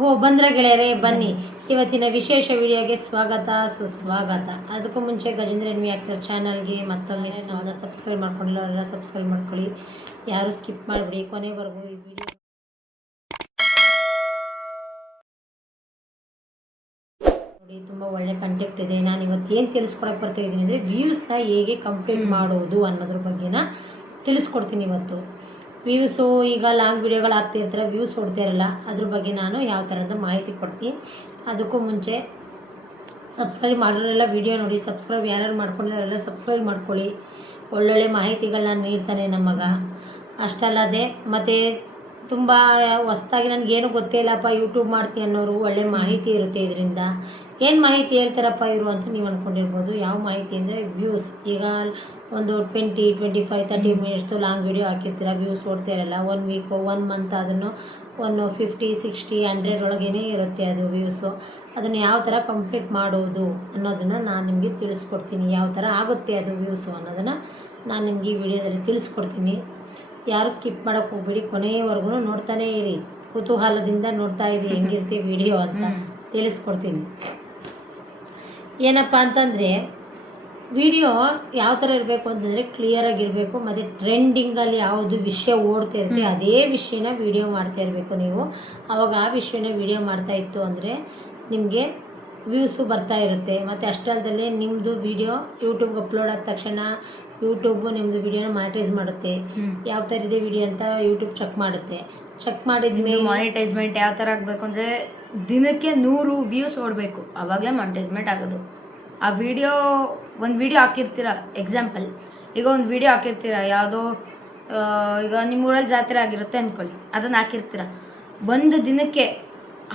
ಬಂದ್ರೆ ಗೆಳೆಯರೇ ಬನ್ನಿ. ಇವತ್ತಿನ ವಿಶೇಷ ವಿಡಿಯೋಗೆ ಸ್ವಾಗತ ಸುಸ್ವಾಗತ. ಅದಕ್ಕೂ ಮುಂಚೆ ಗಜೇಂದ್ರ ಎನ್ವಿ ಆಕ್ಟರ್ ಚಾನಲ್ಗೆ ಮತ್ತೊಮ್ಮೆ ನಮ್ಮನ್ನ ಸಬ್ಸ್ಕ್ರೈಬ್ ಮಾಡ್ಕೊಂಡಿಲ್ಲ ಅವರೆಲ್ಲ ಸಬ್ಸ್ಕ್ರೈಬ್ ಮಾಡ್ಕೊಳ್ಳಿ. ಯಾರು ಸ್ಕಿಪ್ ಮಾಡಿಬಿಡಿ, ಕೊನೆವರೆಗೂ ಈ ವಿಡಿಯೋ ನೋಡಿ. ತುಂಬ ಒಳ್ಳೆ ಕಂಟೆಂಟ್ ಇದೆ. ನಾನು ಇವತ್ತು ಏನು ತಿಳಿಸ್ಕೊಡಕ್ಕೆ ಬರ್ತಾ ಇದ್ದೀನಿ ಅಂದರೆ ವ್ಯೂಸ್ನ ಹೇಗೆ ಕಂಪ್ಲೀಟ್ ಮಾಡೋದು ಅನ್ನೋದ್ರ ಬಗ್ಗೆನ ತಿಳಿಸ್ಕೊಡ್ತೀನಿ ಇವತ್ತು. ವ್ಯೂಸು ಈಗ ಲಾಂಗ್ ವೀಡಿಯೋಗಳು ಆಗ್ತಿರ್ತಾರೆ, ವ್ಯೂಸ್ ಹೊಡ್ತಾ ಇರಲ್ಲ. ಅದ್ರ ಬಗ್ಗೆ ನಾನು ಯಾವ ಥರದ ಮಾಹಿತಿ ಕೊಡ್ತೀನಿ. ಅದಕ್ಕೂ ಮುಂಚೆ ಸಬ್ಸ್ಕ್ರೈಬ್ ಮಾಡೋರೆಲ್ಲ ವೀಡಿಯೋ ನೋಡಿ, ಸಬ್ಸ್ಕ್ರೈಬ್ ಯಾರ್ಯಾರು ಮಾಡ್ಕೊಂಡಿರೋರೆಲ್ಲ ಸಬ್ಸ್ಕ್ರೈಬ್ ಮಾಡ್ಕೊಳ್ಳಿ. ಒಳ್ಳೊಳ್ಳೆ ಮಾಹಿತಿಗಳನ್ನ ನೀಡ್ತಾನೆ ನಮಗ. ಅಷ್ಟಲ್ಲದೆ ಮತ್ತು ತುಂಬ ಹೊಸ್ದಾಗಿ ನನಗೇನು ಗೊತ್ತೇ ಇಲ್ಲಪ್ಪ ಯೂಟ್ಯೂಬ್ ಮಾಡ್ತೀನಿ ಅನ್ನೋರು ಒಳ್ಳೆ ಮಾಹಿತಿ ಇರುತ್ತೆ ಇದರಿಂದ. ಏನು ಮಾಹಿತಿ ಹೇಳ್ತಾರಪ್ಪ ಇವರು ಅಂತ ನೀವು ಅಂದ್ಕೊಂಡಿರ್ಬೋದು. ಯಾವ ಮಾಹಿತಿ ಅಂದರೆ ವ್ಯೂಸ್. ಈಗ ಒಂದು 20, 25, 30 ಮಿನಿಟ್ಸು ಲಾಂಗ್ ವೀಡಿಯೋ ಹಾಕಿರ್ತೀರ, ವ್ಯೂಸ್ ಓಡ್ತಾ ಇರಲ್ಲ. 1 ವೀಕು 1 ಮಂತ್ ಅದನ್ನು 50, 60, 100 ಒಳಗೇ ಇರುತ್ತೆ ಅದು ವ್ಯೂಸು. ಅದನ್ನು ಯಾವ ಥರ ಕಂಪ್ಲೀಟ್ ಮಾಡೋದು ಅನ್ನೋದನ್ನು ನಾನು ನಿಮಗೆ ತಿಳಿಸ್ಕೊಡ್ತೀನಿ. ಯಾವ ಥರ ಆಗುತ್ತೆ ಅದು ವ್ಯೂಸು ಅನ್ನೋದನ್ನು ನಾನು ನಿಮಗೆ ಈ ವಿಡಿಯೋದಲ್ಲಿ ತಿಳಿಸ್ಕೊಡ್ತೀನಿ. ಯಾರು ಸ್ಕಿಪ್ ಮಾಡೋಕ್ಕೆ ಹೋಗ್ಬೇಡಿ, ಕೊನೆಯವರೆಗೂ ನೋಡ್ತಾನೇ ಇರಿ. ಕುತೂಹಲದಿಂದ ನೋಡ್ತಾ ಇರಿ ಹೆಂಗಿರುತ್ತೆ ವಿಡಿಯೋ ಅಂತ ತಿಳಿಸ್ಕೊಡ್ತೀನಿ. ಏನಪ್ಪ ಅಂತಂದರೆ ವಿಡಿಯೋ ಯಾವ ಥರ ಇರಬೇಕು ಅಂತಂದರೆ ಕ್ಲಿಯರಾಗಿರಬೇಕು. ಮತ್ತು ಟ್ರೆಂಡಿಂಗಲ್ಲಿ ಯಾವುದು ವಿಷಯ ಓಡ್ತಾ ಇರುತ್ತೆ ಅದೇ ವಿಷಯನ ವಿಡಿಯೋ ಮಾಡ್ತಾ ಇರಬೇಕು ನೀವು. ಆವಾಗ ಆ ವಿಷಯನ ವಿಡಿಯೋ ಮಾಡ್ತಾ ಇತ್ತು ಅಂದರೆ ನಿಮಗೆ ವ್ಯೂಸು ಬರ್ತಾ ಇರುತ್ತೆ. ಮತ್ತು ಅಷ್ಟಲ್ಲದೆ ನಿಮ್ಮದು ವಿಡಿಯೋ ಯೂಟ್ಯೂಬ್ಗೆ ಅಪ್ಲೋಡ್ ಆದ ತಕ್ಷಣ ಯೂಟ್ಯೂಬು ನಿಮ್ಮದು ವಿಡಿಯೋನ ಮಾನಿಟೈಸ್ ಮಾಡುತ್ತೆ. ಯಾವ ಥರ ಇದೆ ವಿಡಿಯೋ ಅಂತ ಯೂಟ್ಯೂಬ್ ಚೆಕ್ ಮಾಡುತ್ತೆ. ಚೆಕ್ ಮಾಡಿದ್ಮೇಲೆ ಮಾನಿಟೈಸ್ಮೆಂಟ್ ಯಾವ ಥರ ಆಗಬೇಕು ಅಂದರೆ ದಿನಕ್ಕೆ 100 ವ್ಯೂಸ್ ಓಡಬೇಕು, ಆವಾಗಲೇ ಮಾನಿಟೈಸ್ಮೆಂಟ್ ಆಗೋದು. ಆ ವಿಡಿಯೋ ಒಂದು ವಿಡಿಯೋ ಹಾಕಿರ್ತೀರ, ಎಕ್ಸಾಂಪಲ್ ಈಗ ಒಂದು ವಿಡಿಯೋ ಹಾಕಿರ್ತೀರ ಯಾವುದೋ, ಈಗ ನಿಮ್ಮೂರಲ್ಲಿ ಜಾತ್ರೆ ಆಗಿರುತ್ತೆ ಅಂದ್ಕೊಳ್ಳಿ, ಅದನ್ನು ಹಾಕಿರ್ತೀರ. ಒಂದು ದಿನಕ್ಕೆ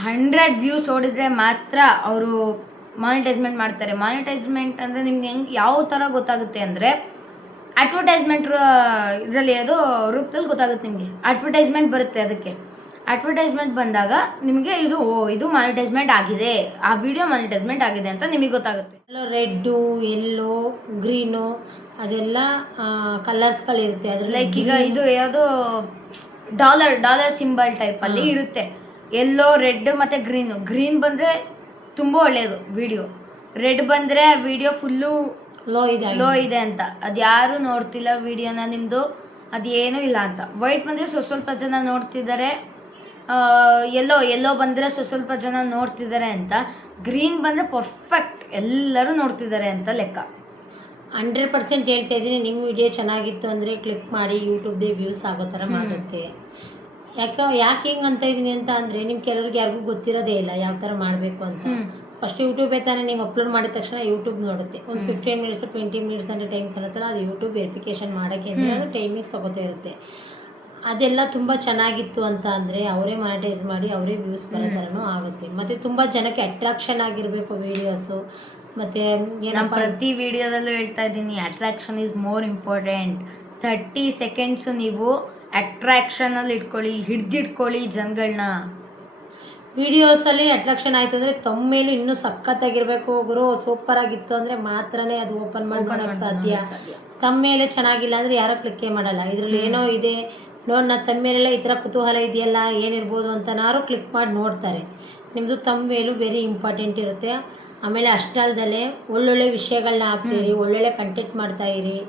100 ವ್ಯೂಸ್ ಓಡಿದರೆ ಮಾತ್ರ ಅವರು ಮಾನಿಟೈಸ್ಮೆಂಟ್ ಮಾಡ್ತಾರೆ. ಮಾನಿಟೈಸ್ಮೆಂಟ್ ಅಂದರೆ ನಿಮ್ಗೆ ಹೆಂಗೆ ಯಾವ ಥರ ಗೊತ್ತಾಗುತ್ತೆ ಅಂದರೆ ಅಡ್ವರ್ಟೈಸ್ಮೆಂಟ್ ಇದರಲ್ಲಿ ಅದು ರೂಪದಲ್ಲಿ ಗೊತ್ತಾಗುತ್ತೆ. ನಿಮಗೆ ಅಡ್ವರ್ಟೈಸ್ಮೆಂಟ್ ಬರುತ್ತೆ. ಅದಕ್ಕೆ ಅಡ್ವರ್ಟೈಸ್ಮೆಂಟ್ ಬಂದಾಗ ನಿಮಗೆ ಇದು ಮಾನಿಟೈಸ್ಮೆಂಟ್ ಆಗಿದೆ, ಆ ವಿಡಿಯೋ ಮಾನಿಟೈಸ್ಮೆಂಟ್ ಆಗಿದೆ ಅಂತ ನಿಮಗೆ ಗೊತ್ತಾಗುತ್ತೆ. ರೆಡ್ಡು, ಯೆಲ್ಲೋ, ಗ್ರೀನು ಅದೆಲ್ಲ ಕಲರ್ಸ್ಗಳಿರುತ್ತೆ. ಅದ್ರ ಲೈಕ್ ಈಗ ಇದು ಯಾವುದೋ ಡಾಲರ್ ಸಿಂಬಲ್ ಟೈಪಲ್ಲಿ ಇರುತ್ತೆ. ಯೆಲ್ಲೋ, ರೆಡ್ ಮತ್ತು ಗ್ರೀನ್ ಬಂದರೆ ತುಂಬ ಒಳ್ಳೆಯದು ವಿಡಿಯೋ. ರೆಡ್ ಬಂದರೆ ವಿಡಿಯೋ ಫುಲ್ಲು ಲೋ ಇದೆ ಅಂತ, ಅದು ಯಾರು ನೋಡ್ತಿಲ್ಲ ವಿಡಿಯೋನ ನಿಮ್ಮದು, ಅದೇನೂ ಇಲ್ಲ ಅಂತ. ವೈಟ್ ಬಂದರೆ ಸ್ವಲ್ಪ ಜನ ನೋಡ್ತಿದ್ದಾರೆ, ಯೆಲ್ಲೋ ಬಂದರೆ ಸ್ವಲ್ಪ ಜನ ನೋಡ್ತಿದ್ದಾರೆ ಅಂತ. ಗ್ರೀನ್ ಬಂದರೆ ಪರ್ಫೆಕ್ಟ್ ಎಲ್ಲರೂ ನೋಡ್ತಿದ್ದಾರೆ ಅಂತ ಲೆಕ್ಕ. 100% ಹೇಳ್ತಾ ಇದ್ದೀನಿ. ನಿಮ್ಮ ವಿಡಿಯೋ ಚೆನ್ನಾಗಿತ್ತು ಅಂದರೆ ಕ್ಲಿಕ್ ಮಾಡಿ ಯೂಟ್ಯೂಬ್ದೇ ವ್ಯೂಸ್ ಆಗೋ ಥರ ಮಾಡುತ್ತೆ. ಯಾಕೆ ಹಿಂಗೆ ಅಂತ ಇದ್ದೀನಿ ಅಂತ ಅಂದರೆ ನಿಮ್ಮ ಕೆಲವ್ರಿಗೆ ಯಾರಿಗೂ ಗೊತ್ತಿರೋದೇ ಇಲ್ಲ ಯಾವ ಥರ ಮಾಡಬೇಕು ಅಂತ. ಫಸ್ಟ್ ಯೂಟ್ಯೂಬೇ ತಾನೇ ನೀವು ಅಪ್ಲೋಡ್ ಮಾಡಿದ ತಕ್ಷಣ ಯೂಟ್ಯೂಬ್ ನೋಡುತ್ತೆ. ಒಂದು 15 ಮಿನಿಟ್ಸು 20 ಮಿನಿಟ್ಸ್ ಅಂದರೆ ಟೈಮ್ ತಗೊಳ್ತಲ್ಲ, ಅದು ಯೂಟ್ಯೂಬ್ ವೆರಿಫಿಕೇಷನ್ ಮಾಡೋಕ್ಕೆ ಅಂದರೆ ಅದು ಟೈಮಿಂಗ್ಸ್ ತೊಗೋತಾ ಇರುತ್ತೆ. ಅದೆಲ್ಲ ತುಂಬ ಚೆನ್ನಾಗಿತ್ತು ಅಂತ ಅಂದರೆ ಅವರೇ ಮಾನಿಟೈಸ್ ಮಾಡಿ ಅವರೇ ವ್ಯೂಸ್ ಬರೋ ಥರನೂ ಆಗುತ್ತೆ. ಮತ್ತು ತುಂಬ ಜನಕ್ಕೆ ಅಟ್ರಾಕ್ಷನ್ ಆಗಿರಬೇಕು ವೀಡಿಯೋಸು. ಮತ್ತು ನಾನು ಪ್ರತಿ ವಿಡಿಯೋದಲ್ಲೂ ಹೇಳ್ತಾ ಇದ್ದೀನಿ, attraction is more important. 30 seconds ನೀವು ಅಟ್ರಾಕ್ಷನಲ್ಲಿ ಹಿಡ್ದಿಟ್ಕೊಳ್ಳಿ ಜನಗಳನ್ನ. ವೀಡಿಯೋಸಲ್ಲಿ ಅಟ್ರಾಕ್ಷನ್ ಆಯಿತು ಅಂದರೆ ತಮ್ಮ ಮೇಲೂ ಇನ್ನೂ ಸಖತ್ತಾಗಿರಬೇಕು. ಗುರು ಸೂಪರ್ ಆಗಿತ್ತು ಅಂದರೆ ಮಾತ್ರನೇ ಅದು ಓಪನ್ ಮಾಡಿ ನೋಡೋಕ್ಕೆ ಸಾಧ್ಯ. ತಮ್ಮ ಮೇಲೆ ಚೆನ್ನಾಗಿಲ್ಲ ಅಂದರೆ ಯಾರೋ ಕ್ಲಿಕ್ಕೇ ಮಾಡಲ್ಲ. ಇದರಲ್ಲಿ ಏನೋ ಇದೆ ನೋಡೋಣ, ತಮ್ಮ ಮೇಲೆಲ್ಲ ಈ ಥರ ಕುತೂಹಲ ಇದೆಯಲ್ಲ ಏನಿರ್ಬೋದು ಅಂತನಾರು ಕ್ಲಿಕ್ ಮಾಡಿ ನೋಡ್ತಾರೆ. ನಿಮ್ಮದು ತಮ್ಮ ಮೇಲೂ ವೆರಿ ಇಂಪಾರ್ಟೆಂಟ್ ಇರುತ್ತೆ. ಆಮೇಲೆ ಅಷ್ಟಲ್ದಲ್ಲೇ ಒಳ್ಳೊಳ್ಳೆ ವಿಷಯಗಳನ್ನ ಹಾಕ್ತೀರಿ, ಒಳ್ಳೊಳ್ಳೆ ಕಂಟೆಂಟ್ ಮಾಡ್ತಾಯಿರಿ.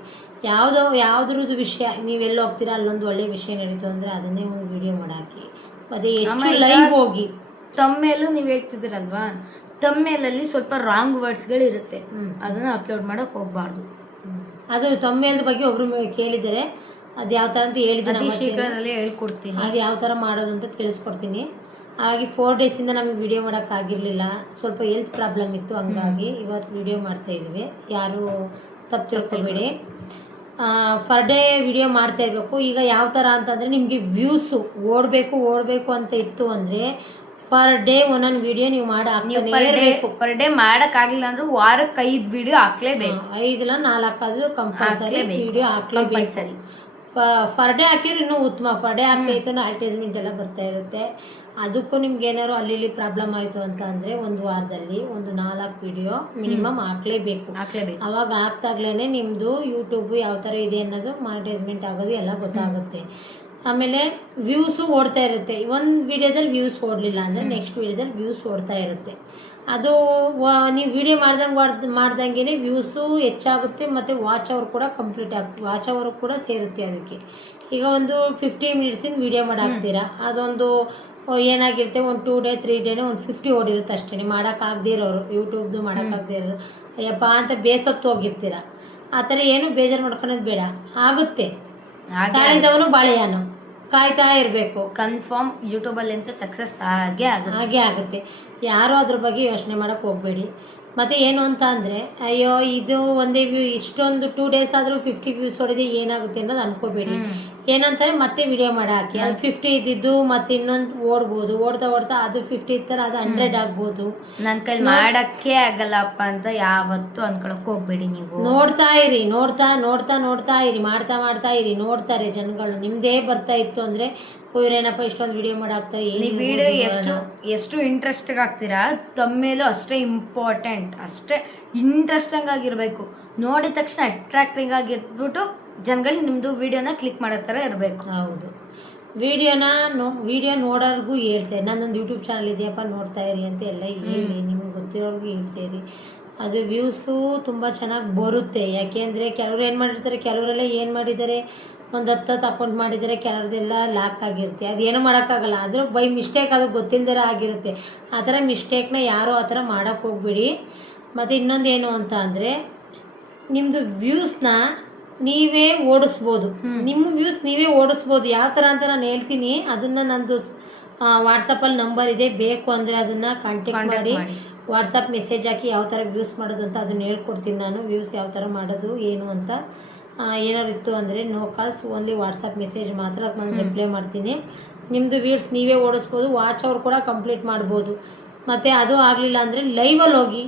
ಯಾವುದ್ರದ್ದು ವಿಷಯ ನೀವೆಲ್ಲ ಹೋಗ್ತೀರಾ ಅಲ್ಲೊಂದು ಒಳ್ಳೆ ವಿಷಯ ನಡೀತು ಅಂದರೆ ಅದನ್ನೇ ಒಂದು ವಿಡಿಯೋ ಮಾಡಾಕಿ. ಮತ್ತು ಹೆಚ್ಚು ಲೈವ್ ಹೋಗಿ. ತಮ್ಮೇಲೂ ನೀವು ಹೇಳ್ತಿದ್ದೀರಲ್ವಾ, ತಮ್ಮೇಲಲ್ಲಿ ಸ್ವಲ್ಪ ರಾಂಗ್ ವರ್ಡ್ಸ್ಗಳಿರುತ್ತೆ, ಅದನ್ನು ಅಪ್ಲೋಡ್ ಮಾಡೋಕ್ಕೆ ಹೋಗಬಾರ್ದು. ಅದು ತಮ್ಮೇಲ್ದ ಬಗ್ಗೆ ಒಬ್ಬರು ಕೇಳಿದ್ದಾರೆ, ಅದು ಯಾವ ಥರ ಅಂತ ಹೇಳಿದ್ದೀನಿ, ಶೀಘ್ರದಲ್ಲೇ ಹೇಳ್ಕೊಡ್ತೀನಿ. ಅದು ಯಾವ ಥರ ಮಾಡೋದು ಅಂತ ತಿಳಿಸ್ಕೊಡ್ತೀನಿ. ಹಾಗಾಗಿ 4 ಡೇಸಿಂದ ನಮಗೆ ವಿಡಿಯೋ ಮಾಡೋಕ್ಕಾಗಿರಲಿಲ್ಲ, ಸ್ವಲ್ಪ ಹೆಲ್ತ್ ಪ್ರಾಬ್ಲಮ್ ಇತ್ತು. ಹಂಗಾಗಿ ಇವತ್ತು ವಿಡಿಯೋ ಮಾಡ್ತಾಯಿದ್ವಿ. ಯಾರು ತಪ್ಪು ತಿಳ್ಕೊಬೇಡಿ. ಫರ್ ಡೇ ವಿಡಿಯೋ ಮಾಡ್ತಾ ಇರಬೇಕು. ಈಗ ಯಾವ ಥರ ಅಂತಂದರೆ ನಿಮಗೆ ವ್ಯೂಸು ಓಡಬೇಕು ಅಂತ ಇತ್ತು ಅಂದರೆ ಫರ್ ಡೇ ಒಂದೊಂದು ವಿಡಿಯೋ ನೀವು ಮಾಡಿ ಹಾಕಬೇಕು. ಪರ್ ಡೇ ಮಾಡೋಕ್ಕಾಗಲಿಲ್ಲ ಅಂದ್ರೆ ವಾರಕ್ಕೆ 5 ವಿಡಿಯೋ ಹಾಕ್ಲೇಬೇಕು. 5 ಇಲ್ಲ 4 ಆದರೂ ಕಂಪಲ್ಸರಿ ವಿಡಿಯೋ ಹಾಕ್ಲೇಬೇಕು. ಸರಿ, ಫರ್ ಡೇ ಹಾಕಿದ್ರೆ ಇನ್ನೂ ಉತ್ತಮ. ಫರ್ ಡೇ ಆಗ್ತಾಯಿತ್ತು ಅಡ್ವರ್ಟೈಸ್ಮೆಂಟ್ ಎಲ್ಲ ಬರ್ತಾ ಇರುತ್ತೆ. ಅದಕ್ಕೂ ನಿಮ್ಗೆ ಏನಾದ್ರು ಅಲ್ಲಿ ಪ್ರಾಬ್ಲಮ್ ಆಯಿತು ಅಂತ ಅಂದರೆ ಒಂದು ವಾರದಲ್ಲಿ ಒಂದು 4 ವಿಡಿಯೋ ಮಿನಿಮಮ್ ಹಾಕ್ಲೇಬೇಕು. ಅವಾಗ ಹಾಕ್ದಾಗ್ಲೇ ನಿಮ್ಮದು ಯೂಟ್ಯೂಬು ಯಾವ ಥರ ಇದೆ ಅನ್ನೋದು ಮಾನಿಟೈಸ್ಮೆಂಟ್ ಆಗೋದು ಎಲ್ಲ ಗೊತ್ತಾಗುತ್ತೆ. ಆಮೇಲೆ ವ್ಯೂಸು ಓಡ್ತಾ ಇರುತ್ತೆ. ಒಂದು ವೀಡಿಯೋದಲ್ಲಿ ವ್ಯೂಸ್ ಓಡಲಿಲ್ಲ ಅಂದರೆ ನೆಕ್ಸ್ಟ್ ವೀಡಿಯೋದಲ್ಲಿ ವ್ಯೂಸ್ ಓಡ್ತಾ ಇರುತ್ತೆ. ಅದು ನೀವು ವೀಡಿಯೋ ಮಾಡ್ದಂಗೆ ವ್ಯೂಸು ಹೆಚ್ಚಾಗುತ್ತೆ ಮತ್ತು ವಾಚ್ ಅವರ್ ಕೂಡ ಕಂಪ್ಲೀಟ್ ಆಗ್ತದೆ, ವಾಚ್ ಅವರ್ ಕೂಡ ಸೇರುತ್ತೆ ಅದಕ್ಕೆ. ಈಗ ಒಂದು 50 ಮಿನಿಟ್ಸಿನ ವೀಡಿಯೋ ಹಾಕ್ತೀರಾ, ಅದೊಂದು ಏನಾಗಿರುತ್ತೆ ಒಂದು 2 ಡೇ 3 ಡೇನೇ ಒಂದು 50 ಓಡಿರುತ್ತೆ ಅಷ್ಟೇ. ಮಾಡೋಕ್ಕಾಗದೇ ಇರೋರು, ಯೂಟ್ಯೂಬ್ದು ಮಾಡೋಕ್ಕಾಗದೇ ಇರೋರು ಅಯ್ಯಪ್ಪ ಅಂತ ಬೇಸತ್ತು ಹೋಗಿರ್ತೀರ. ಆ ಥರ ಏನು ಬೇಜಾರು ಮಾಡ್ಕೊಳೋದು ಬೇಡ, ಆಗುತ್ತೆ. ಕಾಯ್ದವನು ಬಾಳೆಯಾನು, ಕಾಯ್ತಾ ಇರಬೇಕು. ಕನ್ಫರ್ಮ್ ಯೂಟ್ಯೂಬಲ್ಲಿ ಅಂತೂ ಸಕ್ಸಸ್ ಹಾಗೆ ಆಗುತ್ತೆ. ಯಾರೂ ಅದ್ರ ಬಗ್ಗೆ ಯೋಚನೆ ಮಾಡೋಕ್ಕೆ ಹೋಗಬೇಡಿ. ಮತ್ತು ಏನು ಅಂತ ಅಂದರೆ ಅಯ್ಯೋ ಇದು ಒಂದೇ ವ್ಯೂ ಇಷ್ಟೊಂದು 2 ಡೇಸ್ ಆದರೂ 50 ವ್ಯೂಸ್ ಹೊಡೆದು ಏನಾಗುತ್ತೆ ಅನ್ನೋದು ಅನ್ಕೋಬೇಡಿ. ಏನಂತಾರೆ ಮತ್ತೆ ವಿಡಿಯೋ ಮಾಡಿ ಹಾಕಿ, ಅದು 50 ಇದ್ದಿದ್ದು ಮತ್ತು ಇನ್ನೊಂದು ಓಡ್ತಾ ಅದು 50 ಇರ್ತಾರೆ, ಅದು 100 ಆಗ್ಬೋದು. ನನ್ನ ಕೈಲಿ ಮಾಡೋಕ್ಕೆ ಆಗಲ್ಲಪ್ಪ ಅಂತ ಯಾವತ್ತೂ ಅನ್ಕೊಳಕ್ಕೆ ಹೋಗ್ಬೇಡಿ. ನೀವು ನೋಡ್ತಾ ಇರಿ, ನೋಡ್ತಾ ಇರಿ, ಮಾಡ್ತಾ ಇರಿ. ನೋಡ್ತಾರೆ ಜನಗಳು. ನಿಮ್ಮದೇ ಬರ್ತಾ ಇತ್ತು ಅಂದರೆ ಇವ್ರೇನಪ್ಪ ಇಷ್ಟೊಂದು ವಿಡಿಯೋ ಮಾಡಿ ಹಾಕ್ತಾರೆ. ಈ ವಿಡಿಯೋ ಎಷ್ಟು ಇಂಟ್ರೆಸ್ಟಿಂಗ್ ಆಗ್ತೀರಾ ತಮ್ಮೇಲೂ ಅಷ್ಟೇ ಇಂಪಾರ್ಟೆಂಟ್, ಅಷ್ಟೇ ಇಂಟ್ರೆಸ್ಟಿಂಗ್ ಆಗಿರಬೇಕು. ನೋಡಿದ ತಕ್ಷಣ ಅಟ್ರಾಕ್ಟಿಂಗ್ ಆಗಿರ್ಬಿಟ್ಟು ಜನಗಳು ನಿಮ್ಮದು ವಿಡಿಯೋನ ಕ್ಲಿಕ್ ಮಾಡೋ ಥರ ಇರಬೇಕು. ಹೌದು, ವಿಡಿಯೋ ನೋಡೋರ್ಗೂ ಹೇಳ್ತೇನೆ, ನನ್ನೊಂದು ಯೂಟ್ಯೂಬ್ ಚಾನಲ್ ಇದೆಯಪ್ಪ ನೋಡ್ತಾ ಇರಿ ಅಂತ ಎಲ್ಲ ಹೇಳಿ, ನಿಮ್ಗೆ ಗೊತ್ತಿರೋರ್ಗೂ ಹೇಳ್ತೇರಿ. ಅದು ವ್ಯೂಸು ತುಂಬ ಚೆನ್ನಾಗಿ ಬರುತ್ತೆ. ಯಾಕೆಂದರೆ ಕೆಲವ್ರು ಏನು ಮಾಡಿರ್ತಾರೆ, ಕೆಲವರೆಲ್ಲ ಏನು ಮಾಡಿದ್ದಾರೆ ಒಂದು 10 ಅಕೌಂಟ್ ಮಾಡಿದರೆ ಕೆಲವ್ರದ್ದೆಲ್ಲ ಲಾಕ್ ಆಗಿರುತ್ತೆ. ಅದೇನು ಮಾಡೋಕ್ಕಾಗಲ್ಲ, ಆದರೂ ಬೈ ಮಿಸ್ಟೇಕ್ ಅದು ಗೊತ್ತಿಲ್ಲದೇ ಆಗಿರುತ್ತೆ. ಆ ಥರ ಮಿಸ್ಟೇಕ್ನ ಯಾರೂ ಆ ಥರ ಮಾಡೋಕ್ಕೆ ಹೋಗ್ಬಿಡಿ. ಮತ್ತು ಇನ್ನೊಂದು ಏನು ಅಂತ ಅಂದರೆ ನಿಮ್ಮದು ವ್ಯೂಸ್ನ ನೀವೇ ಓಡಿಸ್ಬೋದು. ನಿಮ್ಮ ವ್ಯೂಸ್ ನೀವೇ ಓಡಿಸ್ಬೋದು. ಯಾವ ಥರ ಅಂತ ನಾನು ಹೇಳ್ತೀನಿ, ಅದನ್ನು ನಂದು ವಾಟ್ಸಪ್ಪಲ್ಲಿ ನಂಬರ್ ಇದೆ, ಬೇಕು ಅಂದರೆ ಅದನ್ನು ಕಾಂಟ್ಯಾಕ್ಟ್ ಮಾಡಿ ವಾಟ್ಸಪ್ ಮೆಸೇಜ್ ಹಾಕಿ ಯಾವ ಥರ ವ್ಯೂಸ್ ಮಾಡೋದು ಅಂತ ಅದನ್ನು ಹೇಳ್ಕೊಡ್ತೀನಿ ನಾನು. ವ್ಯೂಸ್ ಯಾವ ಥರ ಮಾಡೋದು ಏನು ಅಂತ ಏನಾದ್ರು ಇತ್ತು ಅಂದರೆ no calls, only WhatsApp message ಮಾತ್ರ ನಾನು ರಿಪ್ಲೈ ಮಾಡ್ತೀನಿ. ನಿಮ್ಮದು ವ್ಯೂಸ್ ನೀವೇ ಓಡಿಸ್ಬೋದು, ವಾಚ್ ಅವ್ರು ಕೂಡ ಕಂಪ್ಲೀಟ್ ಮಾಡ್ಬೋದು. ಮತ್ತು ಅದು ಆಗಲಿಲ್ಲ ಅಂದರೆ ಲೈವಲ್ಲಿ ಹೋಗಿ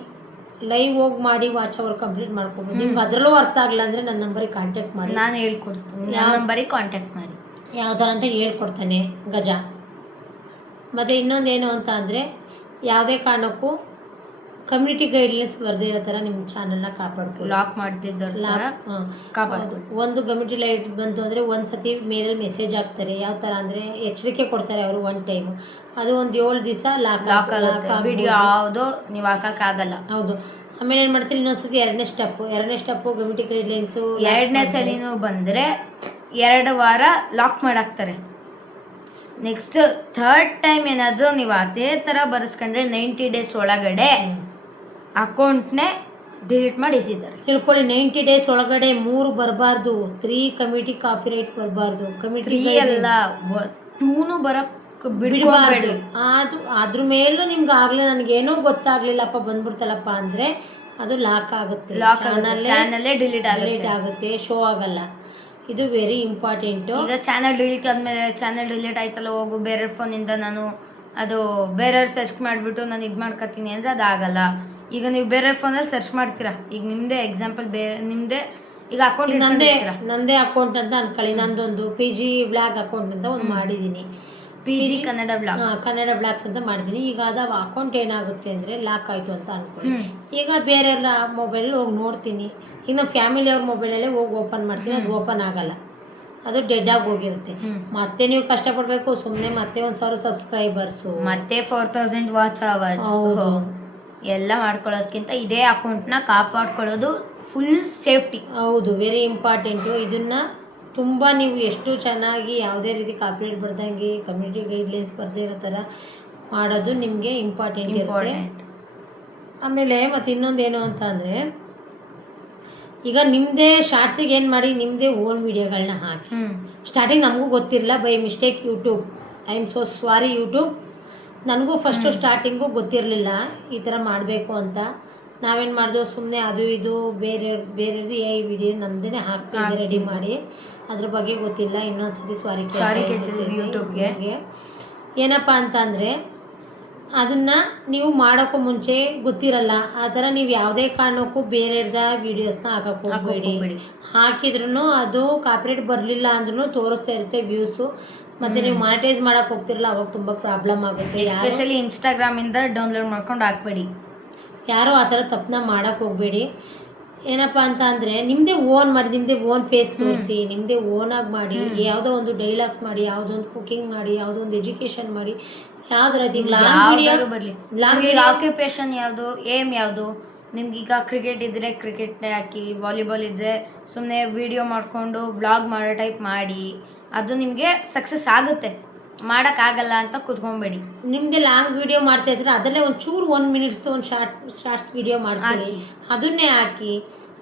ಮಾಡಿ ವಾಚ್ ಅವರ್ ಕಂಪ್ಲೀಟ್ ಮಾಡ್ಕೊಬೋದು. ನಿಮ್ಗೆ ಅದರಲ್ಲೂ ಅರ್ಥ ಆಗಲ್ಲ ಅಂದರೆ ನನ್ನ ನಂಬರಿಗೆ ಕಾಂಟ್ಯಾಕ್ಟ್ ಮಾಡಿ, ನಾನು ಹೇಳ್ಕೊಡ್ತೀನಿ. ನನ್ನ ನಂಬರಿಗೆ ಕಾಂಟ್ಯಾಕ್ಟ್ ಮಾಡಿ, ಯಾವ ಥರ ಅಂತ ಹೇಳ್ಕೊಡ್ತಾನೆ ಗಜ. ಮತ್ತು ಇನ್ನೊಂದೇನು ಅಂತ ಅಂದರೆ ಯಾವುದೇ ಕಾರಣಕ್ಕೂ ಕಮ್ಯುನಿಟಿ ಗೈಡ್ಲೈನ್ಸ್ ಬರದೇ ಇರೋ ಥರ ನಿಮ್ಮ ಚಾನಲ್ನ ಕಾಪಾಡ್ಕೊಳ್ಳಿ. ಲಾಕ್ ಮಾಡ್ತಿದ್ದಾರೆ ಕಾಪಾಡೋದು. ಒಂದು ಕಮ್ಯುನಿಟಿ ಲೈಟ್ ಬಂತು ಅಂದರೆ ಒಂದು ಸತಿ ಮೇಲಲ್ಲಿ ಮೆಸೇಜ್ ಹಾಕ್ತಾರೆ. ಯಾವ ಥರ ಅಂದರೆ ಎಚ್ಚರಿಕೆ ಕೊಡ್ತಾರೆ ಅವರು ಒನ್ ಟೈಮು. ಅದು ಒಂದು 7 ದಿವಸ ಲಾಕ್ ಆಗುತ್ತೆ. ವಿಡಿಯೋ ಯಾವುದೋ ನೀವು ಹಾಕೋಕ್ಕಾಗಲ್ಲ. ಹೌದು. ಆಮೇಲೆ ಏನು ಮಾಡ್ತೀರಿ, ಇನ್ನೊಂದು ಸತಿ ಎರಡನೇ ಸ್ಟೆಪ್ಪು ಕಮ್ಯುನಿಟಿ ಗೈಡ್ಲೈನ್ಸು. 2ನೇ ಸಲಿನೂ ಬಂದರೆ 2 ವಾರ ಲಾಕ್ ಮಾಡಾಕ್ತಾರೆ. ನೆಕ್ಸ್ಟ್ 3rd ಟೈಮ್ ಏನಾದರೂ ನೀವು ಅದೇ ಥರ ಬರೆಸ್ಕೊಂಡ್ರೆ 90 ಡೇಸ್ ಒಳಗಡೆ ಅಕೌಂಟ್ನೇ ಡಿಲೀಟ್ ಮಾಡಿ ಎಸಿದ್ದಾರೆ. ತಿಳ್ಕೊಳ್ಳಿ, 90 ಡೇಸ್ ಒಳಗಡೆ 3 ಬರಬಾರ್ದು, 3 ಕಮ್ಯುನಿಟಿ ಕಾಪಿ ರೈಟ್ ಬರಬಾರ್ದು, ಕಮ್ಯುನಿಟಿ 3 ಅಲ್ಲ 2 ಬರೋಕ್ಕೆ ಬಿಡಬಾರ್ದು. ಅದು ಅದ್ರ ಮೇಲೂ ನಿಮ್ಗೆ ಆಗಲೇ ನನಗೇನೋ ಗೊತ್ತಾಗಲಿಲ್ಲಪ್ಪ ಬಂದ್ಬಿಡ್ತಲ್ಲಪ್ಪ ಅಂದರೆ ಅದು ಲಾಕ್ ಆಗುತ್ತೆ, ಚಾನಲ್ಲೇ ಡಿಲೀಟ್ ಆಗುತ್ತೆ, ಶೋ ಆಗಲ್ಲ. ಇದು ವೆರಿ ಇಂಪಾರ್ಟೆಂಟು. ಈಗ ಚಾನಲ್ ಡಿಲೀಟ್ ಆದಮೇಲೆ ಚಾನಲ್ ಡಿಲೀಟ್ ಆಯ್ತಲ್ಲ, ಹೋಗು ಬೇರೆ ಫೋನಿಂದ ನಾನು ಅದು ಬೇರೆಯವ್ರು ಸರ್ಚ್ ಮಾಡಿಬಿಟ್ಟು ನಾನು ಇದು ಮಾಡ್ಕೊತೀನಿ ಅಂದರೆ ಅದು ಆಗಲ್ಲ. ಈಗ ನೀವು ಬೇರೆ ಫೋನಲ್ಲಿ ಸರ್ಚ್ ಮಾಡ್ತೀರಾ, ಈಗ ನಿಮ್ಮದೇ ಎಕ್ಸಾಂಪಲ್ ನಿಮ್ಮದೇ ಈಗ ಅಕೌಂಟ್ ನಂದೇ ಅಕೌಂಟ್ ಅಂತ ಅನ್ಕೊಳ್ಳಿ. ನಂದೊಂದು PG ವ್ಲಾಗ್ ಅಕೌಂಟ್ ಅಂತ ಒಂದು ಮಾಡಿದ್ದೀನಿ, PG ಕನ್ನಡ ವ್ಲಾಗ್ಸ್ ಅಂತ ಮಾಡಿದ್ದೀನಿ. ಈಗ ಅದು ಅಕೌಂಟ್ ಏನಾಗುತ್ತೆ ಅಂದರೆ ಲಾಕ್ ಆಯಿತು ಅಂತ ಅನ್ಕೊಳ್ಳಿ. ಈಗ ಬೇರೆಯವ್ರ ಮೊಬೈಲಲ್ಲಿ ಹೋಗಿ ನೋಡ್ತೀನಿ, ಈಗ ನಮ್ಮ ಫ್ಯಾಮಿಲಿಯವ್ರ ಮೊಬೈಲಲ್ಲೇ ಹೋಗಿ ಓಪನ್ ಮಾಡ್ತೀನಿ, ಅದು ಓಪನ್ ಆಗಲ್ಲ, ಅದು ಡೆಡ್ ಆಗಿ ಹೋಗಿರುತ್ತೆ. ಮತ್ತೆ ನೀವು ಕಷ್ಟಪಡಬೇಕು, ಸುಮ್ಮನೆ ಮತ್ತೆ 1,000 ಸಬ್ಸ್ಕ್ರೈಬರ್ಸು, ಮತ್ತೆ 4,000 ವಾಚ್ ಅವರ್ಸ್ ಎಲ್ಲ ಮಾಡ್ಕೊಳ್ಳೋದಕ್ಕಿಂತ ಇದೇ ಅಕೌಂಟ್ನ ಕಾಪಾಡ್ಕೊಳ್ಳೋದು ಫುಲ್ ಸೇಫ್ಟಿ. ಹೌದು, ವೆರಿ ಇಂಪಾರ್ಟೆಂಟು. ಇದನ್ನು ತುಂಬ ನೀವು ಎಷ್ಟು ಚೆನ್ನಾಗಿ ಯಾವುದೇ ರೀತಿ ಕಾಪಿರೇಟ್ ಬರ್ದಂಗೆ ಕಮ್ಯುನಿಟಿ ಗೈಡ್ಲೈನ್ಸ್ ಬರದೇ ಇರೋ ಥರ ಮಾಡೋದು ನಿಮಗೆ ಇಂಪಾರ್ಟೆಂಟ್ ಇರುತ್ತೆ. ಆಮೇಲೆ ಮತ್ತು ಇನ್ನೊಂದೇನು ಅಂತ ಅಂದರೆ ಈಗ ನಿಮ್ಮದೇ ಶಾರ್ಟ್ಸಿಗೆ ಏನು ಮಾಡಿ ನಿಮ್ಮದೇ ಓನ್ ವಿಡಿಯೋಗಳನ್ನ ಹಾಕಿ. ಸ್ಟಾರ್ಟಿಂಗ್ ನಮಗೂ ಗೊತ್ತಿರಲಿಲ್ಲ, by mistake YouTube, I am so sorry YouTube. ನನಗೂ ಫಸ್ಟು ಸ್ಟಾರ್ಟಿಂಗು ಗೊತ್ತಿರಲಿಲ್ಲ ಈ ಥರ ಮಾಡಬೇಕು ಅಂತ. ನಾವೇನು ಮಾಡಿದ್ವು, ಸುಮ್ಮನೆ ಅದು ಇದು ಬೇರೆಯವ್ರದ್ದು ವಿಡಿಯೋ ನಮ್ಮದೇ ಹಾಕ್ತಿದ್ದೆ ರೆಡಿ ಮಾಡಿ, ಅದ್ರ ಬಗ್ಗೆ ಗೊತ್ತಿಲ್ಲ. ಇನ್ನೊಂದು ಸತಿ ಸಾರಿ ಕೇಳ್ತಿದ್ದೀವಿ ಯೂಟ್ಯೂಬ್ಗೆ. ಏನಪ್ಪ ಅಂತ ಅಂದರೆ ಅದನ್ನು ನೀವು ಮಾಡೋಕ್ಕೂ ಮುಂಚೆ ಗೊತ್ತಿರಲ್ಲ, ಆ ಥರ ನೀವು ಯಾವುದೇ ಕಾರಣಕ್ಕೂ ಬೇರೆಯವ್ರದ ವೀಡಿಯೋಸ್ನ ಹಾಕಕ್ಕೆ ಹೋಗಬೇಡಿ. ಹಾಕಿದ್ರೂ ಅದು ಕಾಪಿರೇಟ್ ಬರಲಿಲ್ಲ ಅಂದ್ರೂ ತೋರಿಸ್ತಾ ಇರುತ್ತೆ ವ್ಯೂಸು. ಮತ್ತು ನೀವು ಮಾನಿಟೈಸ್ ಮಾಡೋಕ್ಕೆ ಹೋಗ್ತಿರಲ್ಲ, ಅವಾಗ ತುಂಬ ಪ್ರಾಬ್ಲಮ್ ಆಗುತ್ತೆ. ಎಸ್ಪೆಷಲಿ ಇನ್ಸ್ಟಾಗ್ರಾಮಿಂದ ಡೌನ್ಲೋಡ್ ಮಾಡ್ಕೊಂಡು ಹಾಕ್ಬೇಡಿ. ಯಾರೂ ಆ ಥರ ತಪ್ಪನ್ನ ಮಾಡೋಕ್ಕೆ ಹೋಗಬೇಡಿ. ಏನಪ್ಪ ಅಂತ ಅಂದರೆ ನಿಮ್ಮದೇ ಓನ್ ಮಾಡಿ, ನಿಮ್ಮದೇ ಓನ್ ಫೇಸ್ ತೋರಿಸಿ, ನಿಮ್ಮದೇ ಓನಾಗಿ ಮಾಡಿ, ಯಾವುದೋ ಒಂದು ಡೈಲಾಗ್ಸ್ ಮಾಡಿ, ಯಾವುದೋ ಒಂದು ಕುಕಿಂಗ್ ಮಾಡಿ, ಯಾವುದೋ ಒಂದು ಎಜುಕೇಷನ್ ಮಾಡಿ, ಯಾವ್ದು ರೀತಿ ಲಾಂಗ್ ವಿಡಿಯೋ ಬರಲಿ. ಲಾಂಗ್ ಆಕ್ಯುಪೇಷನ್ ಯಾವುದು, ಏಮ್ ಯಾವುದು, ನಿಮ್ಗೀಗ ಕ್ರಿಕೆಟ್ ಇದ್ದರೆ ಕ್ರಿಕೆಟ್ನೇ ಹಾಕಿ, ವಾಲಿಬಾಲ್ ಇದ್ದರೆ ಸುಮ್ಮನೆ ವಿಡಿಯೋ ಮಾಡಿಕೊಂಡು ವ್ಲಾಗ್ ಮಾಡೋ ಟೈಪ್ ಮಾಡಿ, ಅದು ನಿಮಗೆ ಸಕ್ಸಸ್ ಆಗುತ್ತೆ. ಮಾಡೋಕ್ಕಾಗಲ್ಲ ಅಂತ ಕೂತ್ಕೊಂಬೇಡಿ. ನಿಮ್ಮದೇ ಲಾಂಗ್ ವಿಡಿಯೋ ಮಾಡ್ತಾ ಇದ್ರೆ ಅದನ್ನೇ ಒಂದು ಚೂರು 1 ಮಿನಿಟ್ಸ್ ಒಂದು ಶಾರ್ಟ್ಸ್ ವಿಡಿಯೋ ಮಾಡ್ಕೊಳ್ಳಿ, ಅದನ್ನೇ ಹಾಕಿ,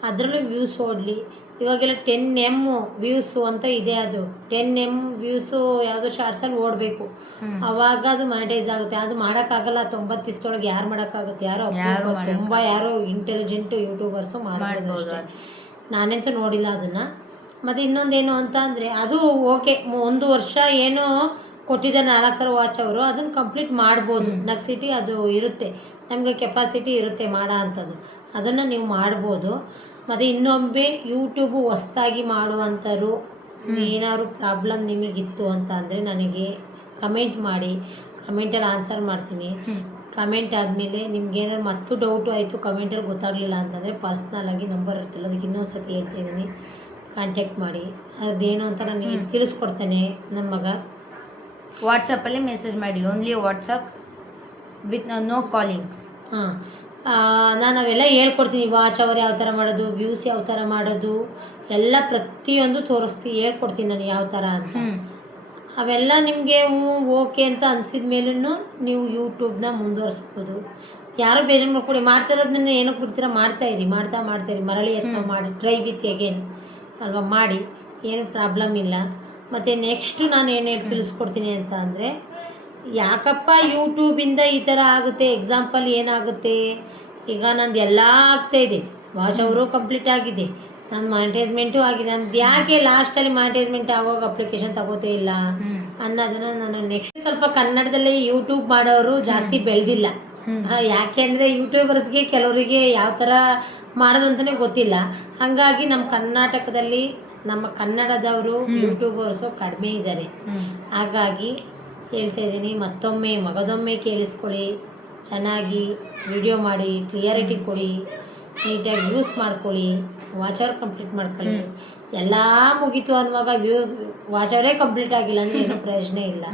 ಅದರಲ್ಲೂ ವ್ಯೂಸ್ ಓಡಲಿ. ಇವಾಗೆಲ್ಲ 10M ವ್ಯೂಸು ಅಂತ ಇದೆ, ಅದು 10M ವ್ಯೂಸು ಯಾವುದೋ ಶಾರ್ಟ್ಸಲ್ಲಿ ಓಡಬೇಕು, ಅವಾಗ ಅದು ಮಾನಿಟೈಸ್ ಆಗುತ್ತೆ. ಅದು ಮಾಡೋಕ್ಕಾಗಲ್ಲ 90 ದಿವಸದೊಳಗೆ. ಯಾರು ಮಾಡೋಕ್ಕಾಗುತ್ತೆ? ಯಾರೋ ಇಂಟೆಲಿಜೆಂಟ್ ಯೂಟ್ಯೂಬರ್ಸು ಮಾಡ್ಬೋದು ಅಷ್ಟೇ. ನಾನಂತೂ ನೋಡಿಲ್ಲ ಅದನ್ನು. ಮತ್ತು ಇನ್ನೊಂದೇನು ಅಂತ ಅಂದರೆ ಅದು ಓಕೆ, 1 ವರ್ಷ ಏನೋ ಕೊಟ್ಟಿದ್ದೆ 4,000 ವಾಚ್ ಅವರು, ಅದನ್ನು ಕಂಪ್ಲೀಟ್ ಮಾಡ್ಬೋದು. ನೆಕ್ಸಿಟಿ ಅದು ಇರುತ್ತೆ, ನಮಗೆ ಕೆಪಾಸಿಟಿ ಇರುತ್ತೆ ಮಾಡೋ ಅಂಥದ್ದು, ಅದನ್ನು ನೀವು ಮಾಡ್ಬೋದು. ಮತ್ತು ಇನ್ನೊಮ್ಮೆ ಯೂಟ್ಯೂಬು ಹೊಸ್ದಾಗಿ ಮಾಡುವಂಥವ್ರು ಏನಾದ್ರು ಪ್ರಾಬ್ಲಮ್ ನಿಮಗಿತ್ತು ಅಂತ ಅಂದರೆ ನನಗೆ ಕಮೆಂಟ್ ಮಾಡಿ, ಕಮೆಂಟಲ್ಲಿ ಆನ್ಸರ್ ಮಾಡ್ತೀನಿ. ಕಮೆಂಟ್ ಆದಮೇಲೆ ನಿಮ್ಗೇನಾದ್ರು ಮತ್ತು ಡೌಟು ಆಯಿತು, ಕಮೆಂಟಲ್ಲಿ ಗೊತ್ತಾಗಲಿಲ್ಲ ಅಂತಂದರೆ ಪರ್ಸ್ನಲಾಗಿ ನಂಬರ್ ಇರ್ತಿಲ್ಲ, ಅದಕ್ಕೆ ಇನ್ನೊಂದು ಸತಿ ಹೇಳ್ತಾಯಿದ್ದೀನಿ, ಕಾಂಟ್ಯಾಕ್ಟ್ ಮಾಡಿ. ಅದೇನು ಅಂತ ನಾನು ತಿಳಿಸ್ಕೊಡ್ತೇನೆ. ನನ್ನ ಮಗ ವಾಟ್ಸಪ್ಪಲ್ಲಿ ಮೆಸೇಜ್ ಮಾಡಿ, only WhatsApp with no callings. ನಾನು ಅವೆಲ್ಲ ಹೇಳ್ಕೊಡ್ತೀನಿ. ವಾಚ್ ಅವರ್ ಯಾವ ಥರ ಮಾಡೋದು, ವ್ಯೂಸ್ ಯಾವ ಥರ ಮಾಡೋದು, ಎಲ್ಲ ಪ್ರತಿಯೊಂದು ಹೇಳ್ಕೊಡ್ತೀನಿ ನಾನು ಯಾವ ಥರ ಅಂತ. ಅವೆಲ್ಲ ನಿಮಗೆ ಓಕೆ ಅಂತ ಅನಿಸಿದ ಮೇಲೂ ನೀವು ಯೂಟ್ಯೂಬ್ನ ಮುಂದುವರಿಸ್ಬೋದು. ಯಾರೋ ಬೇಜಾರು ಮಾಡ್ಕೊಡಿ, ಮಾಡ್ತಾ ಇರೋದನ್ನ ಏನಕ್ಕೆ ಬಿಡ್ತೀರಾ, ಮಾಡ್ತಾಯಿರಿ, ಮಾಡ್ತಾಯಿರಿ, ಮರಳಿ ಯತ್ನ ಮಾಡಿ, ಟ್ರೈ ವಿತ್ ಎಗೇನ್ ಅಲ್ವಾ, ಮಾಡಿ, ಏನು ಪ್ರಾಬ್ಲಮ್ ಇಲ್ಲ. ಮತ್ತು ನೆಕ್ಸ್ಟು ನಾನು ಏನು ತಿಳಿಸ್ಕೊಡ್ತೀನಿ ಅಂತ ಅಂದರೆ, ಯಾಕಪ್ಪ ಯೂಟ್ಯೂಬಿಂದ ಈ ಥರ ಆಗುತ್ತೆ, ಎಕ್ಸಾಂಪಲ್ ಏನಾಗುತ್ತೆ, ಈಗ ನಂದು ಎಲ್ಲ ಆಗ್ತಾಯಿದೆ, ವಾಚ್ ಅವರು ಕಂಪ್ಲೀಟ್ ಆಗಿದೆ, ನನ್ನ ಮಾನಿಟೈಸ್ಮೆಂಟು ಆಗಿದೆ, ನಂದು ಯಾಕೆ ಲಾಸ್ಟಲ್ಲಿ ಮಾನಿಟೈಸ್ಮೆಂಟ್ ಆಗುವಾಗ ಅಪ್ಲಿಕೇಶನ್ ತಗೋತೇ ಇಲ್ಲ ಅನ್ನೋದನ್ನು ನಾನು ನೆಕ್ಸ್ಟ್ ಸ್ವಲ್ಪ ಕನ್ನಡದಲ್ಲಿ ಯೂಟ್ಯೂಬ್ ಮಾಡೋರು ಜಾಸ್ತಿ ಬೆಳೆದಿಲ್ಲ. ಯಾಕೆ ಅಂದರೆ ಯೂಟ್ಯೂಬರ್ಸ್ಗೆ ಕೆಲವರಿಗೆ ಯಾವ ಥರ ಮಾಡೋದು ಅಂತಲೇ ಗೊತ್ತಿಲ್ಲ. ಹಾಗಾಗಿ ನಮ್ಮ ಕರ್ನಾಟಕದಲ್ಲಿ ನಮ್ಮ ಕನ್ನಡದವರು ಯೂಟ್ಯೂಬರ್ಸು ಕಡಿಮೆ ಇದ್ದಾರೆ. ಹಾಗಾಗಿ ಹೇಳ್ತಾ ಇದ್ದೀನಿ, ಮಗದೊಮ್ಮೆ ಕೇಳಿಸ್ಕೊಳ್ಳಿ, ಚೆನ್ನಾಗಿ ವಿಡಿಯೋ ಮಾಡಿ, ಕ್ಲಿಯರಿಟಿ ಕೊಡಿ, ನೀಟಾಗಿ ಯೂಸ್ ಮಾಡ್ಕೊಳ್ಳಿ, ವಾಚ್ ಅವರ್ ಕಂಪ್ಲೀಟ್ ಮಾಡ್ಕೊಳ್ಳಿ. ಎಲ್ಲ ಮುಗೀತು ಅನ್ನುವಾಗ ವಾಚ್ ಅವರೇ ಕಂಪ್ಲೀಟ್ ಆಗಿಲ್ಲ ಅಂದರೆ ಏನೂ ಪ್ರಯೋಜನ ಇಲ್ಲ.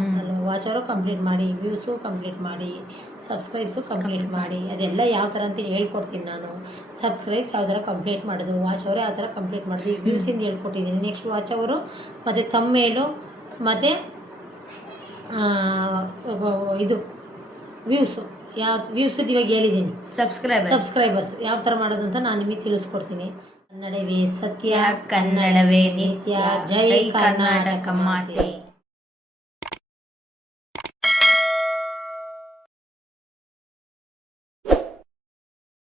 ವಾಚ್ ಅವರು ಕಂಪ್ಲೀಟ್ ಮಾಡಿ, ವ್ಯೂಸು ಕಂಪ್ಲೀಟ್ ಮಾಡಿ, ಸಬ್ಸ್ಕ್ರೈಬ್ಸು ಕಂಪ್ಲೀಟ್ ಮಾಡಿ, ಅದೆಲ್ಲ ಯಾವ ಥರ ಅಂತ ಹೇಳ್ಕೊಡ್ತೀನಿ ನಾನು. ಸಬ್ಸ್ಕ್ರೈಬ್ಸ್ ಯಾವ ಥರ ಕಂಪ್ಲೀಟ್ ಮಾಡೋದು, ವಾಚ್ ಅವರು ಯಾವ ಥರ ಕಂಪ್ಲೀಟ್ ಮಾಡೋದು, ವ್ಯೂಸಿಂದ ಹೇಳ್ಕೊಟ್ಟಿದ್ದೀನಿ. ನೆಕ್ಸ್ಟ್ ವಾಚ್ ಅವರು ಮತ್ತು ತಮ್ಮೇಲು ಮತ್ತು ಇದು ವ್ಯೂಸದ್ದು ಇವಾಗ ಹೇಳಿದ್ದೀನಿ. ಸಬ್ಸ್ಕ್ರೈಬರ್ಸ್ ಯಾವ ಥರ ಮಾಡೋದು ಅಂತ ನಾನು ನಿಮಗೆ ತಿಳಿಸ್ಕೊಡ್ತೀನಿ. ಕನ್ನಡವೇ ಸತ್ಯ, ಕನ್ನಡವೇ ನಿತ್ಯ. ಜೈ ಕರ್ನಾಟಕ ಮಾತೆ.